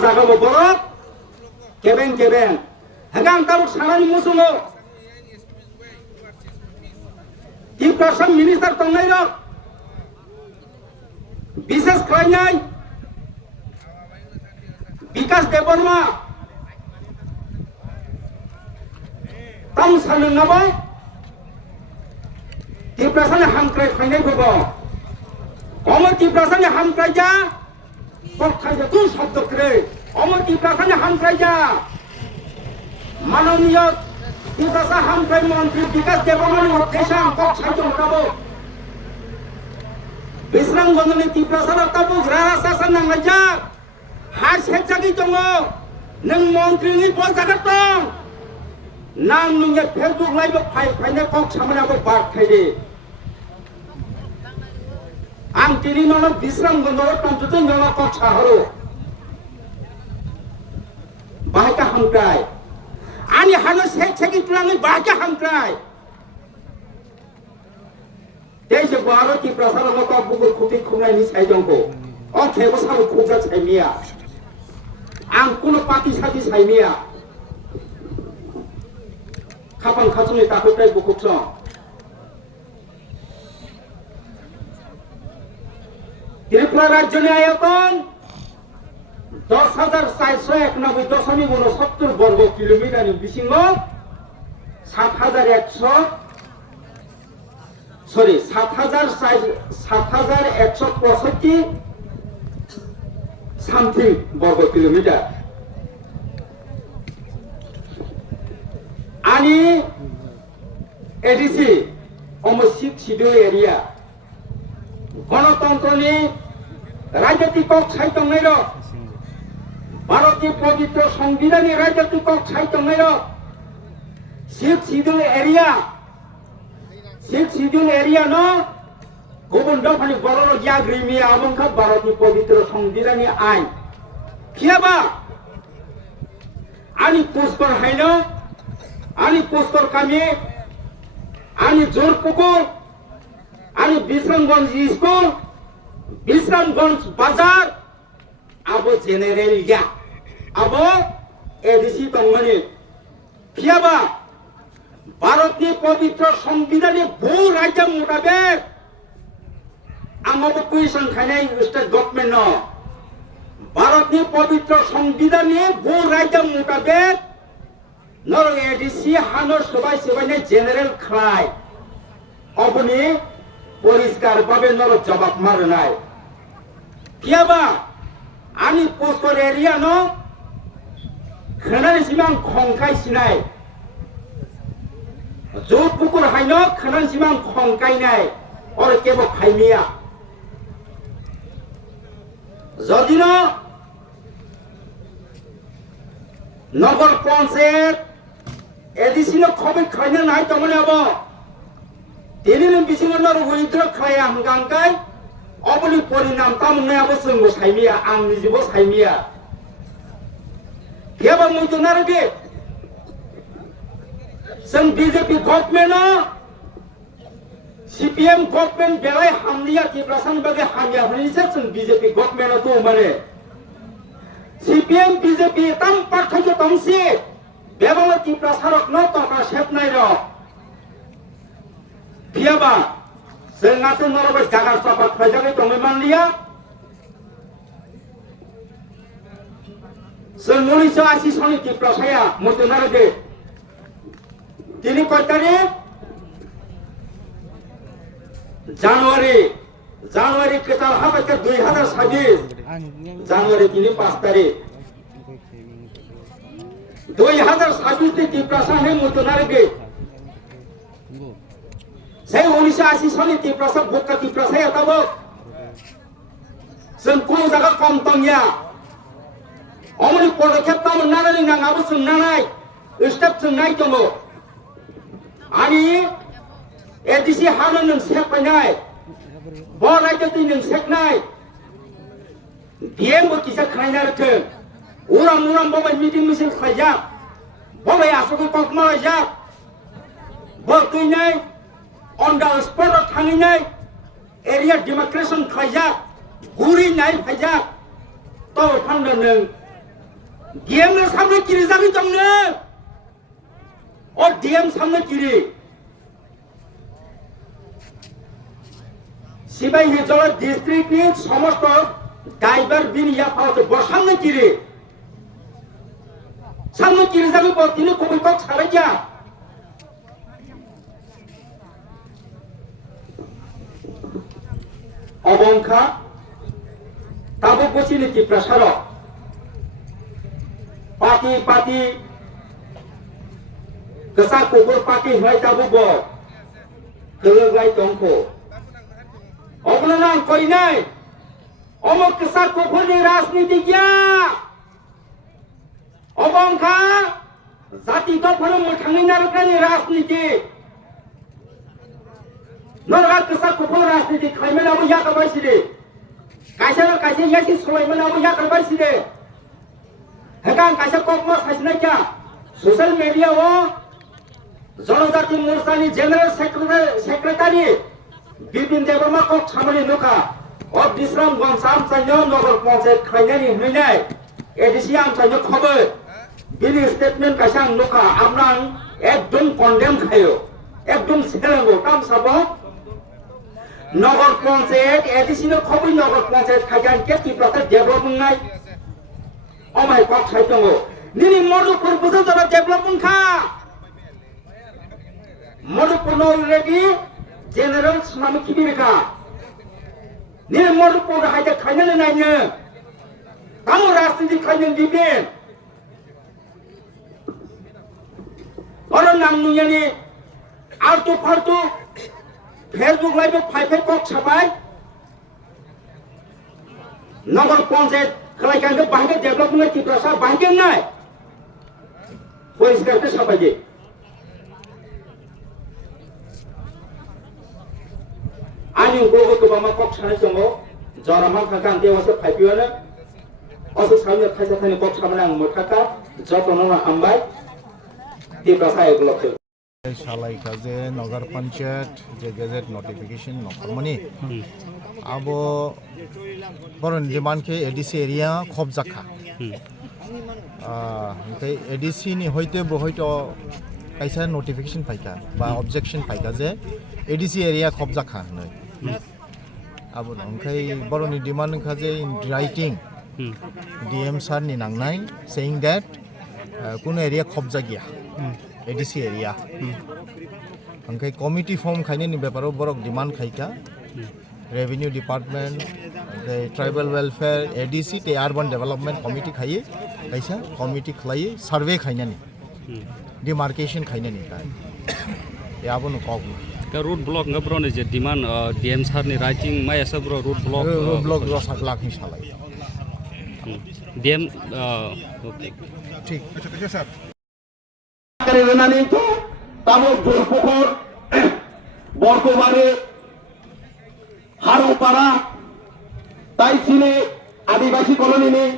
जागा बरफ केबें हगां Tabuk सानानि मुसुमो टिप्रासन minister तंनाय रक विशेष खालायनाय विकास देबबर्मा ताम साननाबो टिप्रासन हामक्राय फायनायखौबो अमर टिप्रासन हामक्रायजा पक्षायजा तु शब्द करे अमर टिप्रासन हामक्रायजा माननीय टिप्रासा हामक्राय मंत्री विकास देबबर्मानि उद्देश्य पक्षायजा मुताबक बिस्रांगननि टिप्रासाराव ताबुक रारा सासा नांलायजा हा सेकजागि दङ नों मन्त्रिनि बजागा दं नां नोंनि फेसबुक लाइभ फायनाय पक्षामोनाबो बारखायदे आं दिनै नों बिस्रांगनआव तंजों नों पक्षा हरो बाहायका हामक्राय आनि हानो सेकजागि तुलाङै बाहायका हामक्राय देश भारत की प्रसारण का बुकुर खुटी खुनाय नि साइजंखौ अ खेबो साबो खुजा साइमिया आं कुनो पार्टी साथि साइमिया खापां खासुनि ताखुटाय बुकुक्स त्रिपुरा राज्यनि आयतन 10,491.70 बर्ग किलोमिटारनि बिसिङाव 7,165 सामथिं बर्ग किलोमिटार आनी एडीसी अमसिक शिड्यूल एरिया गणतंत्रनि राजनीतिक पक्षाय दंनाय रक भारतनि पवित्र संविधाननि राजनीतिक पक्षाय दंनाय रक सिक्स शिड्यूल एरिया न गुबुन दफानि बरनो याग्रिमि आबंखा भारतनि पवित्र संविधाननि आइन खियाबा आनि पुष्कर हायनो आनि पुष्कर कामी आनि जोरपुकुर आनि विश्रामगंज स्कूल विश्रामगंज बाजार आबो जेनेरेल या आबो एडीसी दंमोनि खियाबा भारतनि पवित्र संविधाननि भू राज्य मुताबिक आमाबो क्वेश्चन खानाय स्टेट गभर्नमेंट न भारतनि पवित्र संविधाननि भू राज्य मुताबिक नर एडीसी हानो सबाय जेनेरेल खाय अबनि परिष्कार भावे नर जवाब मारनाय कियाबा आनि पोस्टर एरिया न खोनानि सिमां खंखाय सिनाय जो पुकुर हायनो खोनानि सिमां खंखायनाय और केबो खायमिया जदिनो नगर पंचायत एडीसी खबर खायनो नाय तमने अब दिनैनि बिसिङाव उइद्र खाया हंगांखाय अबनि परिणाम तामनायाबो जोंबो सायमिया आं निजेबो सायमिया केबो मुजुनार दे जों बीजेपी गभर्नमेंट सीपीएम गभर्नमेंट बेलाय हामनिया टिप्रासानि बागै हामिया हनिसे जों बीजेपी गभर्नमेंट तो माने सीपीएम बीजेपी ताम पार्थक्य तंसि बेबाला टिप्रासारक न तका सेबनाय र कियाबा जोंनाथ' नरबाय जागा साफा खायजागै दंमै मानलिया जों 1980 सननि टिप्रासाया मुजुनार दे दिनै कय तारिख জানুয়ারি কেতাল হাবাইতে 2026 জানুয়ারি দিনে 5 তারিখ 2026 তে টিপ্রাসা হে মুতনারে গে সেই 1980 সনে টিপ্রাসা বক্কা টিপ্রাসা याताबो जों কোনো জায়গা কম তংয়া অমনি পদক্ষেপ তাম নানানি নাঙাবো जों नानाय स्टेप जों नाय दङ आनि एडीसी हानो नों सेकबायनाय बरायदि नों सेकनाय गेम किसा खायना रथों उराम बबाय मिटिं मिसिं खायजा बबाय आसुखौ ककमालायजा बकैनाय अन द स्पट थाङैनाय एरिया डेमोक्रेसन खायजा गुरिनाय फायजा तो फाननो नों ডিএম এর সামনে কিরে যাবি তোমনে ও ডিএম সামনে কিরে সিবাই হিজল ডিস্ট্রিক্ট নি সমস্ত ড্রাইভার বিন ইয়া পাওয়া বড় সামনে কিরে যাবি বল তিনি কবি কক ছাড়ে যা অবংখা তাবো বসিনি কি প্রসার পাতি কেসা কুকুর পাতি হয় তাবো ব কেলাই টংক অগুলো নাম কই নাই অমক কেসা কুকুরনি রাজনীতি গিয়া অবংখা জাতি দফানো মোঠাঙি নারকানি রাজনীতি নরগা কেসা কুকুর রাজনীতি খাইমেন আবো ইয়া কাবাইছিরে কাইসা ইয়াসি সলাইমেন আবো ইয়া কাবাইছিরে হেগাং কাইসা ককমা সাইসনাই क्या সোশ্যাল মিডিয়া ও জনজাতি মোর্চানি জেনারেল সেক্রেটারি বিপিন দেববর্মা কক সামনে নখা ও বিশ্রাম গনসাম চাইনো নগর পঞ্চায়েত খাইনানি হইনাই এডিসি আম চাইনো খবর বিনি স্টেটমেন্ট কাইসা নখা আমরাং একদম কন্ডেম খাयो একদম সিগালাঙ্গো কাম সাবো নগর পঞ্চায়েত এডিসিনো খবর নগর পঞ্চায়েত খাইগান কে কি প্রকার ডেভেলপমেন্ট নাই অমাই কক সাইতঙ্গো নিনি মধুপুর বুঝো যারা ডেভেলপমেন্ট খা মধুপুর অলরেডি জেনারেল নামে কিবি রেখা নিনি মধুপুর হাইতে খাইনালে নাইনো তামো রাজনীতি খাইনেন দিবেন অরন নাম নুয়ানি আলতু ফালতু ফেসবুক লাইভে ফাইফাই কক ছাপাই নগর পঞ্চায়েত খালাইকানকে বাহিরে ডেভেলপমেন্ট কি প্রসা বাহিরে নাই পরিষ্কারকে ছাপাইছে আনি গো বামা কক ছানাই দङ জরামা খাকান দেওয়াসে ফাইপিওनो অসো সামনে খাইसा थाने কক ছামना आं मोथाका যতनना हामबाय ती प्रसा एगलखो सालाइखा जे नगर पंचायत जे गेजेट नोटिफिकेशन नखरमनि आबो बरन डिमांड के एडीसी एरिया खब जाखा ओमफ्राय एडीसी नि हयते बहयतो कायसा नोटिफिकेशन फायका बा ऑब्जेक्शन फायका जे एडीसी एरिया खब जाखा नै आबो ओमफ्राय बरनि डिमांड खा जे इन राइटिंग डीएम सर नि नांनाय सेइंग दैट कोन एरिया खब जागिया एडीसी एरिया ओमफ्राय कमिटी फर्म खायनायनि बेपाराव बरक डिमांड खायका revenue department tribal welfare ADC ते अर्बन डेवलपमेंट कमिटी खायो कैसा कमिटी खालायो सर्वे खायनानि डिमार्केशन खायनानि याबो न कग का रूट ब्लॉक न ब्रो ने जे डिमांड डीएम सर नि राइटिंग मा एसा ब्रो रूट ब्लॉक रो साक लाख नि सालाय डीएम ठीक अच्छा सर করে রেনানি তো তামক জোরপুকুর বর্তমানে হারোপাড়া তাই ছিলে আদিবাসী কলোনি নেই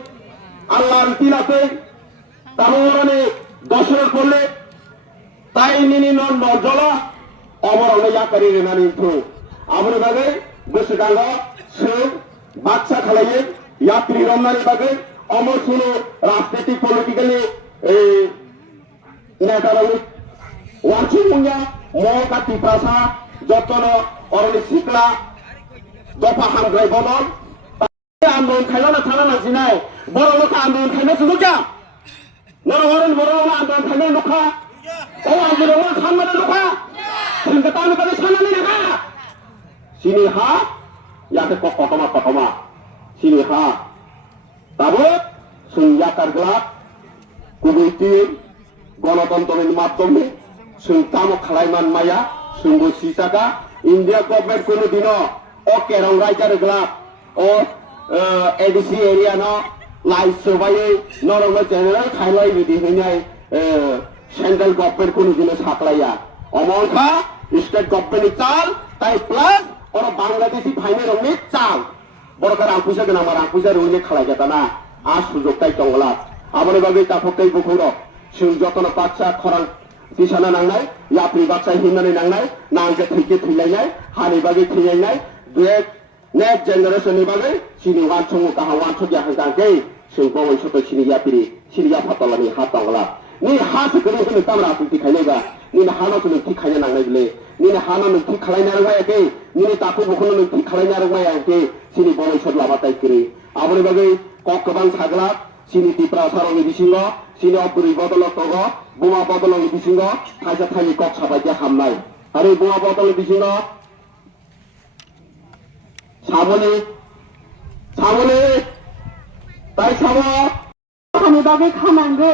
আল্লাহর তিলাতে তামরানে দশর করলে তাই নিনি নজলা অমরলে ইয়াকারি রেনানি তো আমরা ভাবে বসে গাঙ্গা সে বাচ্চা খালাইয়ে यात्री রমনানি ভাবে অমর শুনো রাজনৈতিক পলিটিক্যালি এই नेतारनि वाची मुंया मोकाति प्रासा जतन अरनि सिकला दफा हामग्राय बदल आन्दोलन खायना थाना जिनाय बरलखा आन्दोलन खायना सुनुका नरहरन बरलखा आन्दोलन खायना लखा ओ आन्दोलन खामना लखा संगतान कले सानानि नागा सिनि हा याके पटमा सिनि हा ताबो सुंया कारगला कुबुति गणतंत्र माध्यमे तामो खालायमान माया सुंगु सिसाका इंडिया गवर्नमेंट कोनो दिन ओ केरं राइजार गला ओ एडीसी एरिया न लाइस सबायै नरंग जनरल खायलाय बिदि होनाय सेंट्रल गवर्नमेंट कोनो दिन साकलाया अमरखा स्टेट गवर्नमेंट चाल ताई प्लस और बांग्लादेशी फाइने रंगनि चाल बरकार आंखुसा गना मार आंखुसा रुने खालाय जाताना आ सुजोग ताई तंगला आबने बागै ताफकै बुखुरो যতন বাচ্চা খরাং দিশানা নাंनाय यात्री बाच्चा हिन्नानै नांनाय नांगे थैके थैलायनाय हानि बागै थैलायनाय बे नेक्स्ट जेनेरेशननि बागै सिनि वानसंगु काहा वानसगिया हांगांगै सिंगो वैसतो सिनि यात्री सिरिया फातलानि हा तंगला नि हा सकनो होनो तामरा आसुति खायनायगा नि हाना सुनो थि खायना नांनायले नि हाना नो थि खालायना रबायाके नि ताखु बखनो नो थि खालायना रबायाके सिनि बनै सर लाबाताय किरि आबनि बागै कक गोबां सागला सिनि तिप्रा सारनि बिसिंग सिनि अपुरि बदल तग बुमा बदलनि बिसिंग थाइसा थाइनि कक साबायदि हामनाय आरो बुमा बदलनि बिसिंग साबनि ताइ साबा हानि बागै खानांगौ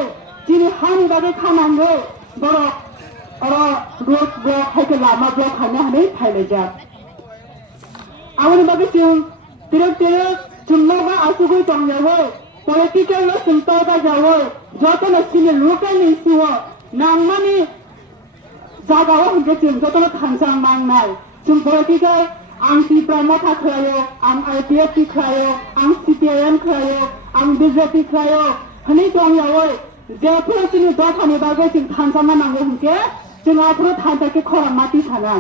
दिनै हानि बागै खानांगौ बर' रोड ब्लक हायके लामा ब्लक खानो हानाय फायलायजा आंनि बागै जों तिरक जोंनावबा आसुगै दंजावो पलिटिकेल सिम्पल जावो जतन सिनि लोकेल इस्यु नांमानि जागाव होनगे जों जतन थांजां नांनाय जों पलिटिकेल आं तिप्रा मथा खालायो आं IPF खालायो आं CPIM खालायो आं BJP खालायो हनै दंयावो जेफोर जोंनि दफानि बागै जों थांजामा नांगौ होनगे जों आफोर थांजाके खरां माति थानां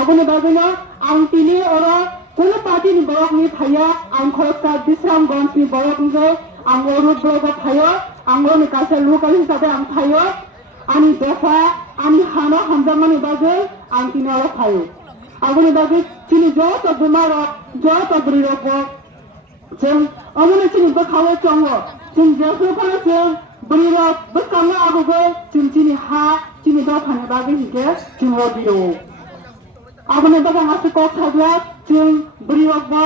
आगोनि बागैनो आं तिनि अरा কোনো পার্টিनि बरकनि थाया आं खरसा बिश्रामगंजनि बरकनि आं अरुद ब्लकआव थायो आं अरुद गासै लोकेल हिसाबै आं थायो आंनि देफा आंनि हाना हामजामानि बागै आं तिनि अरा थायो आगोनि बागै तिनि जत बुमारक जत ब्रिरक जों अमने तिनि बखावे चंगो जों जेफोर जों ब्रिरक बखांनो आगोगै जों तिनि हा तिनि दफानि बागै हिगे जों रबियो आगोनि बागै आसु कक थाग्ला जों ब्रिरक बा